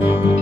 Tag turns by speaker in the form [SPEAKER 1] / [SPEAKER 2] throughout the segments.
[SPEAKER 1] Thank you.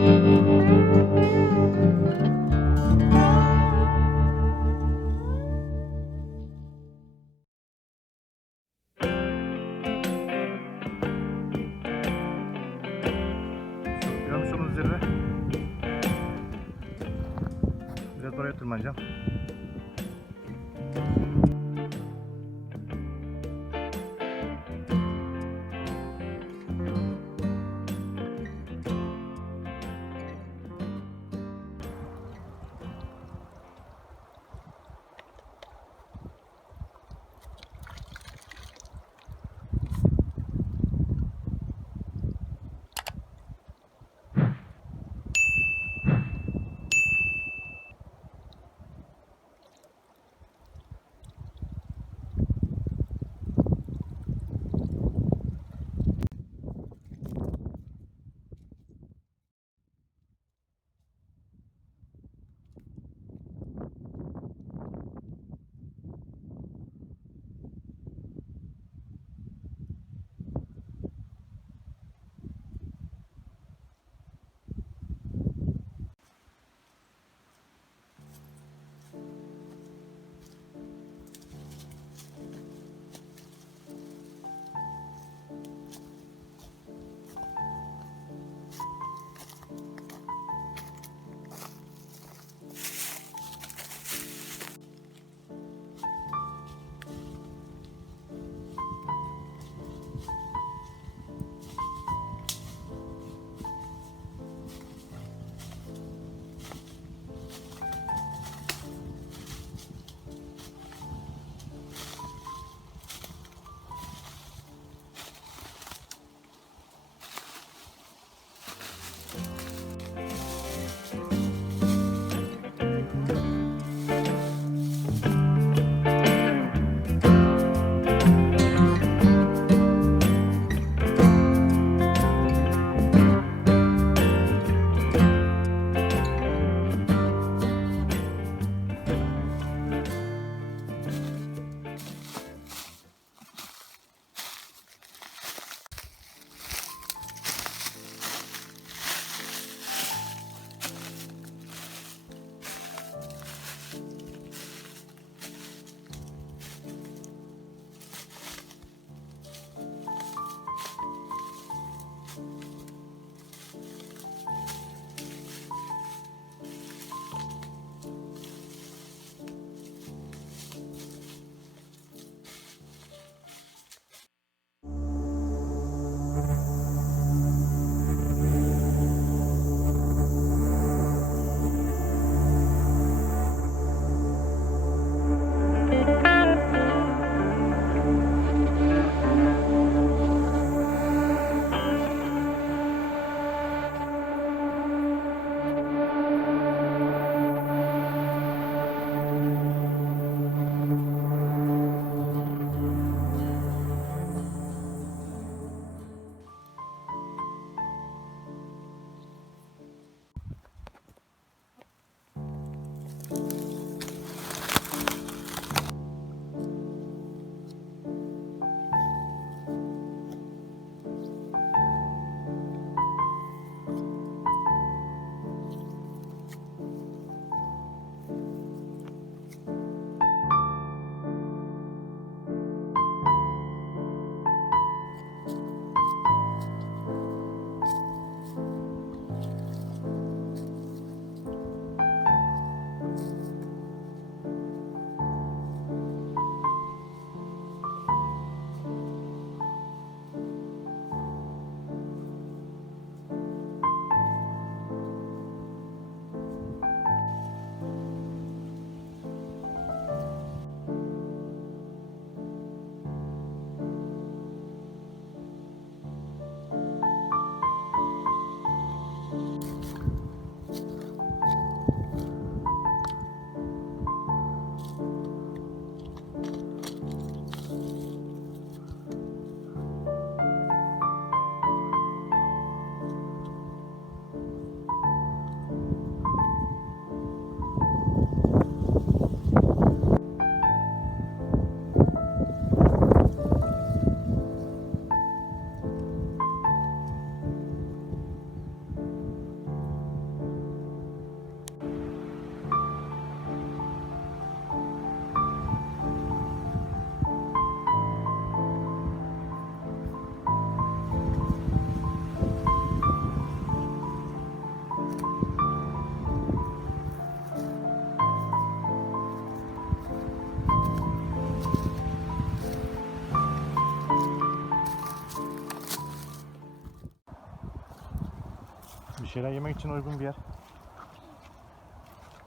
[SPEAKER 1] Bir şeyler yemek için uygun bir yer.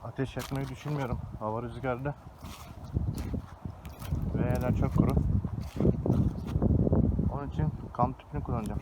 [SPEAKER 1] Ateş yakmayı düşünmüyorum. Hava rüzgarlı. Ve yerler çok kuru. Onun için kamp tüpünü kullanacağım.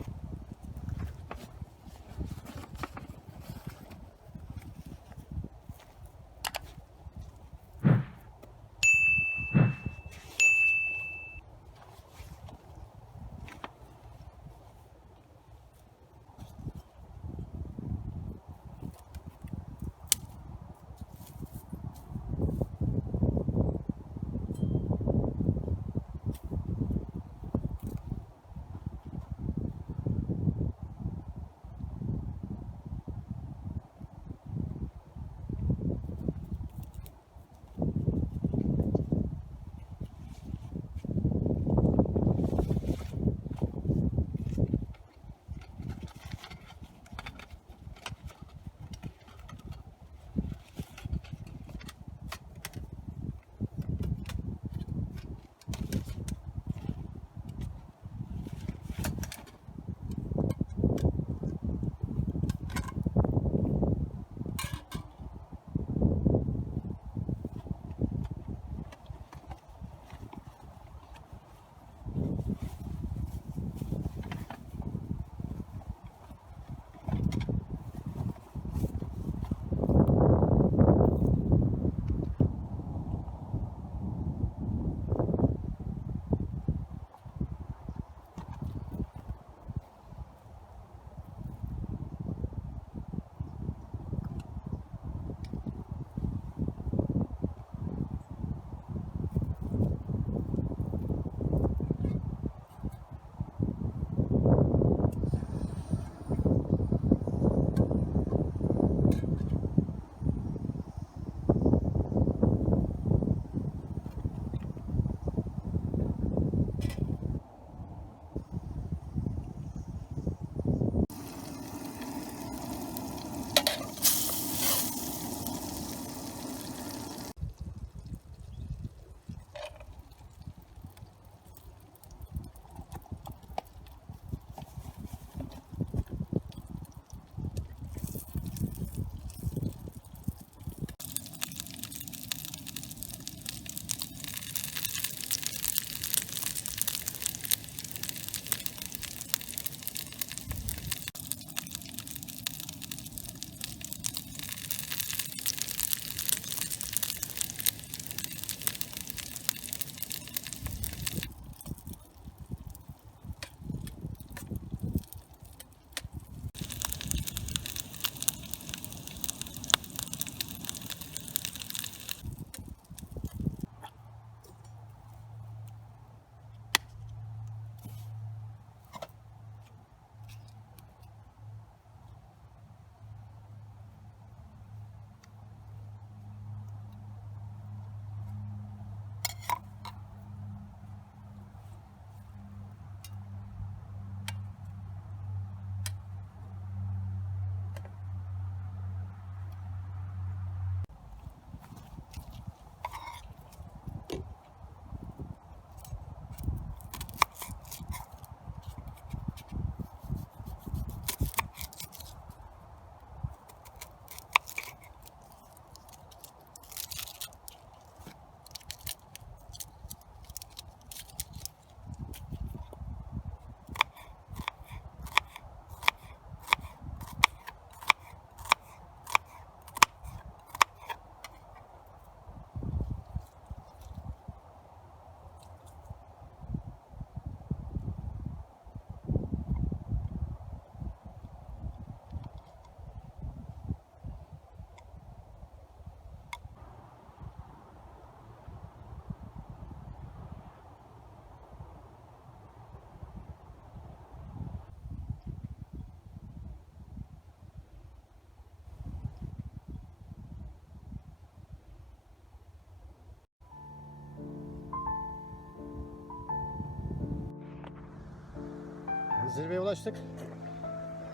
[SPEAKER 1] Zirveye ulaştık.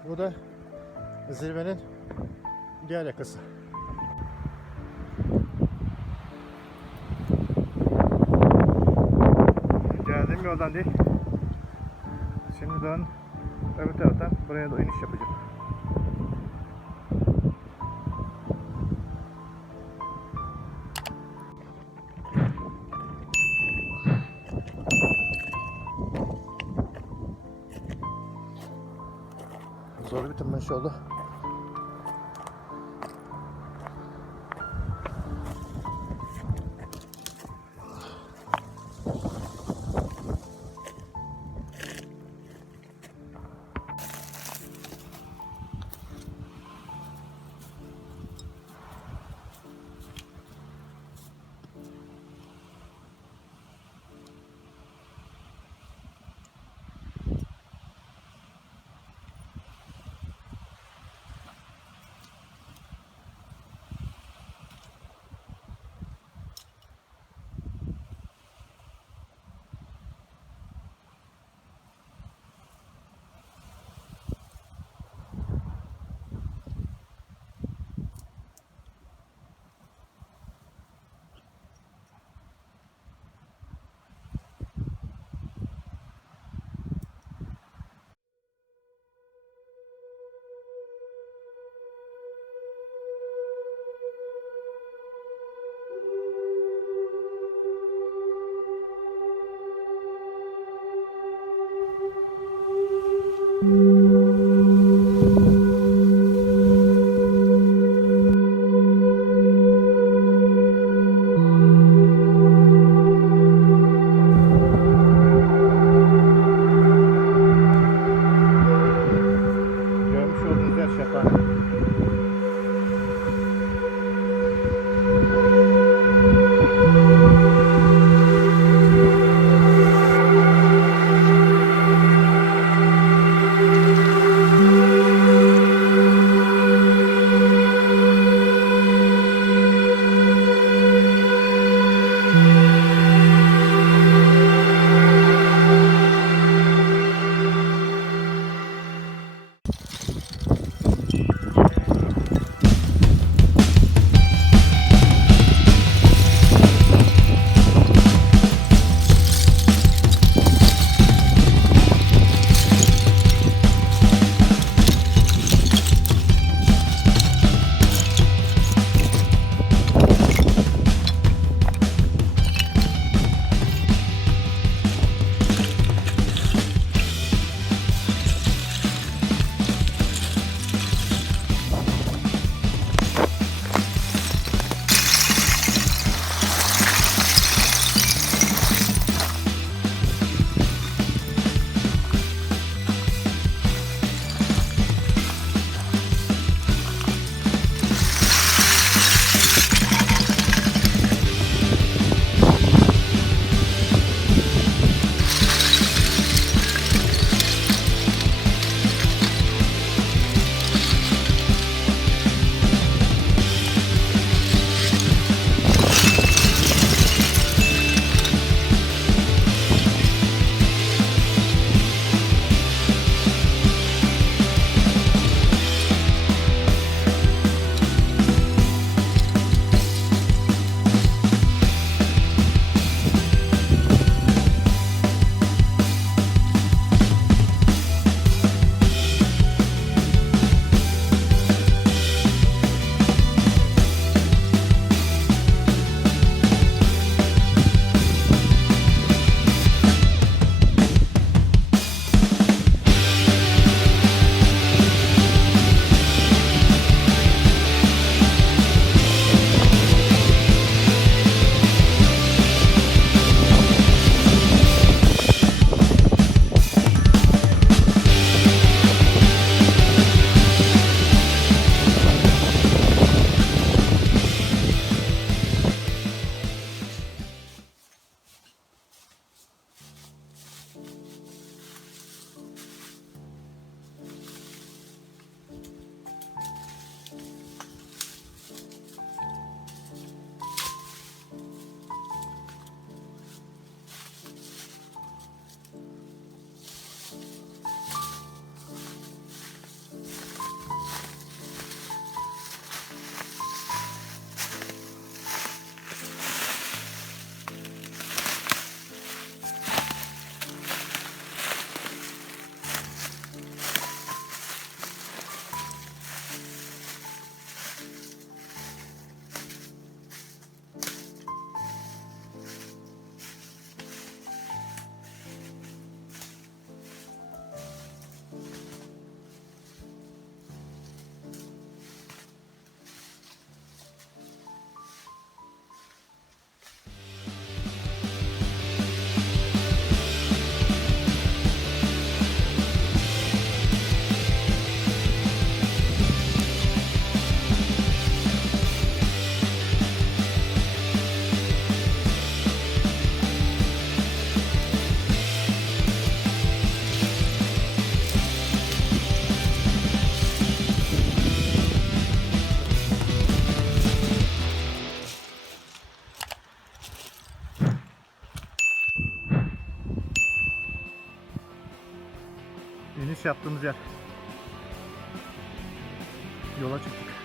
[SPEAKER 1] Bu da zirvenin diğer yakası. Geldiğim yoldan değil. Şimdi dön öbür taraftan buraya da iniş yapacağım. Oldu. Yaptığımız yer. Yola çıktık.